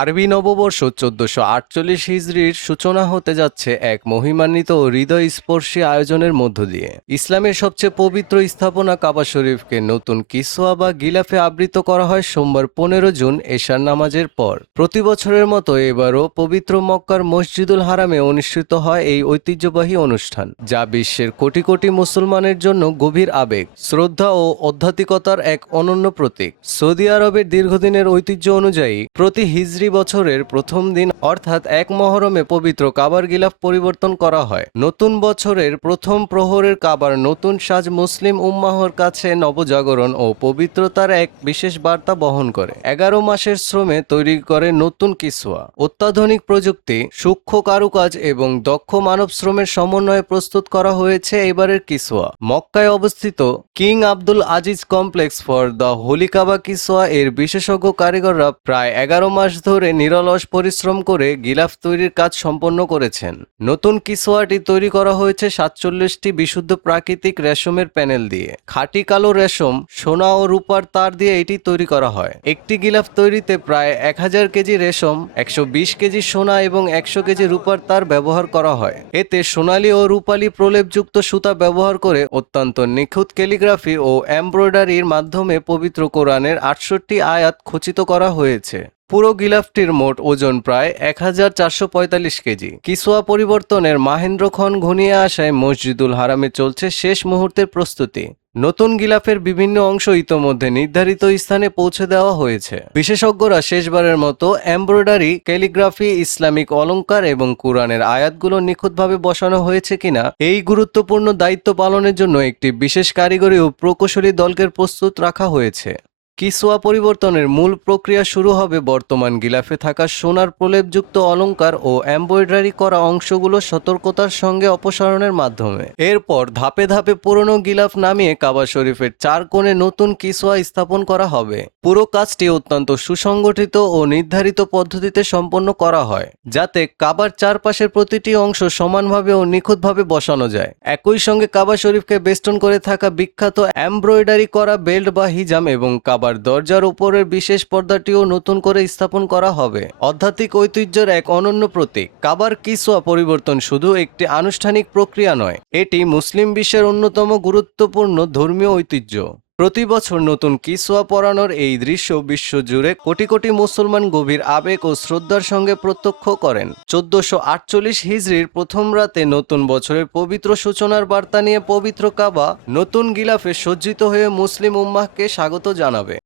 আরবি নববর্ষ ১৪৪৮ হিজরির সূচনা হতে যাচ্ছে এক মহিমান্বিত ও হৃদয়স্পর্শী আয়োজনের মধ্য দিয়ে। ইসলামের সবচেয়ে পবিত্র স্থাপনা কাবা শরীফকে নতুন কিসওয়া বা গিলাফে আবৃত করা হয় সোমবার ১৫ জুন এশার নামাজের পর। প্রতি বছরের মতো এবারও পবিত্র মক্কার মসজিদুল হারামে অনুষ্ঠিত হয় এই ঐতিহ্যবাহী অনুষ্ঠান, যা বিশ্বের কোটি কোটি মুসলমানের জন্য গভীর আবেগ, শ্রদ্ধা ও আধ্যাত্মিকতার এক অনন্য প্রতীক। সৌদি আরবের দীর্ঘদিনের ঐতিহ্য অনুযায়ী প্রতি হিজরি বছরের প্রথম দিন অর্থাৎ ১ মহরমে পবিত্র কাবার গিলাফ পরিবর্তন করা হয়। নতুন বছরের প্রথম প্রহরের কাবার নতুন সাজ মুসলিম উম্মাহর কাছে নবজাগরণ ও পবিত্রতার এক বিশেষ বার্তা বহন করে। ১১ মাসের শ্রমে তৈরি করে নতুন কিসওয়া। অত্যাধুনিক প্রযুক্তি, সূক্ষ্ম কারুকাজ এবং দক্ষ মানব শ্রমের সমন্বয়ে প্রস্তুত করা হয়েছে এবারের কিসওয়া। মক্কায় অবস্থিত king Abdul Aziz complex for the holy Kaaba কিসওয়া এর বিশেষজ্ঞ কারিগররা প্রায় ১১ মাস ধরে নিরলস পরিশ্রম করে গিলাফ তৈরির কাজ সম্পন্ন করেছেন। নতুন কিসওয়াটি তৈরি করা হয়েছে ৪৭টি বিশুদ্ধ প্রাকৃতিক রেশমের প্যানেল দিয়ে। খাঁটি কালো রেশম, সোনা ও রূপার তার দিয়ে এটি তৈরি করা হয়। একটি গিলাফ তৈরিতে প্রায় ১০০০ কেজি রেশম, ১২০ কেজি সোনা এবং ১০০ কেজি রূপার তার ব্যবহার করা হয়। এতে সোনালী ও রূপালী প্রলেপযুক্ত সুতা ব্যবহার করে অত্যন্ত নিখুঁত ক্যালিগ্রাফি ও এমব্রয়ডারির মাধ্যমে পবিত্র কোরআনের ৬৮ আয়াত খচিত করা হয়েছে। পুরো গিলাফটির মোট ওজন প্রায় ১৪৪৪ কেজি। কিসওয়া পরিবর্তনের মাহেন্দ্রক্ষণ ঘনিয়ে আসায় মসজিদুল হারামে চলছে শেষ মুহূর্তের প্রস্তুতি। নতুন গিলাফের বিভিন্ন অংশ ইতোমধ্যে নির্ধারিত স্থানে পৌঁছে দেওয়া হয়েছে। বিশেষজ্ঞরা শেষবারের মতো এমব্রয়ডারি, ক্যালিগ্রাফি, ইসলামিক অলংকার এবং কুরআনের আয়াতগুলো নিখুঁতভাবে বসানো হয়েছে কিনা এই গুরুত্বপূর্ণ দায়িত্ব পালনের জন্য একটি বিশেষ কারিগরি ও প্রকৌশলী দলকে প্রস্তুত রাখা হয়েছে। কিসওয়া পরিবর্তনের মূল প্রক্রিয়া শুরু হবে বর্তমান গিলাফে থাকা সোনার প্রলেপযুক্ত অলংকার ও এমব্রয়ডারি করা অংশগুলো সতর্কতার সঙ্গে অপসারণের মাধ্যমে। এরপর ধাপে ধাপে পুরনো গিলাফ নামিয়ে কাবা শরীফের ৪ কোণে নতুন কিসওয়া স্থাপন করা হবে। পুরো কাজটি অত্যন্ত সুসংগঠিত ও নির্ধারিত পদ্ধতিতে সম্পন্ন করা হয়, যাতে কাবার চারপাশের প্রতিটি অংশ সমানভাবে ও নিখুঁতভাবে বসানো যায়। একই সঙ্গে কাবা শরীফকে বেষ্টন করে থাকা বিখ্যাত এমব্রয়ডারি করা বেল্ট বা হিজাম এবং কাবার দরজার উপরের বিশেষ পর্দাটিও নতুন করে স্থাপন করা হবে। আধ্যাত্মিক ঐতিহ্যের এক অনন্য প্রতীক। কাবার কিসওয়া পরিবর্তন শুধু একটি আনুষ্ঠানিক প্রক্রিয়া নয়, এটি মুসলিম বিশ্বের অন্যতম গুরুত্বপূর্ণ ধর্মীয় ঐতিহ্য। প্রতি বছর নতুন কিসওয়া পরানোর এই দৃশ্য বিশ্বজুড়ে কোটি কোটি মুসলমান গভীর আবেগ ও শ্রদ্ধার সঙ্গে প্রত্যক্ষ করেন। ১৪৪৮ হিজরির প্রথম রাতে নতুন বছরের পবিত্র সূচনার বার্তা নিয়ে পবিত্র কাবা নতুন গিলাফে সজ্জিত হয়ে মুসলিম উম্মাহকে স্বাগত জানাবে।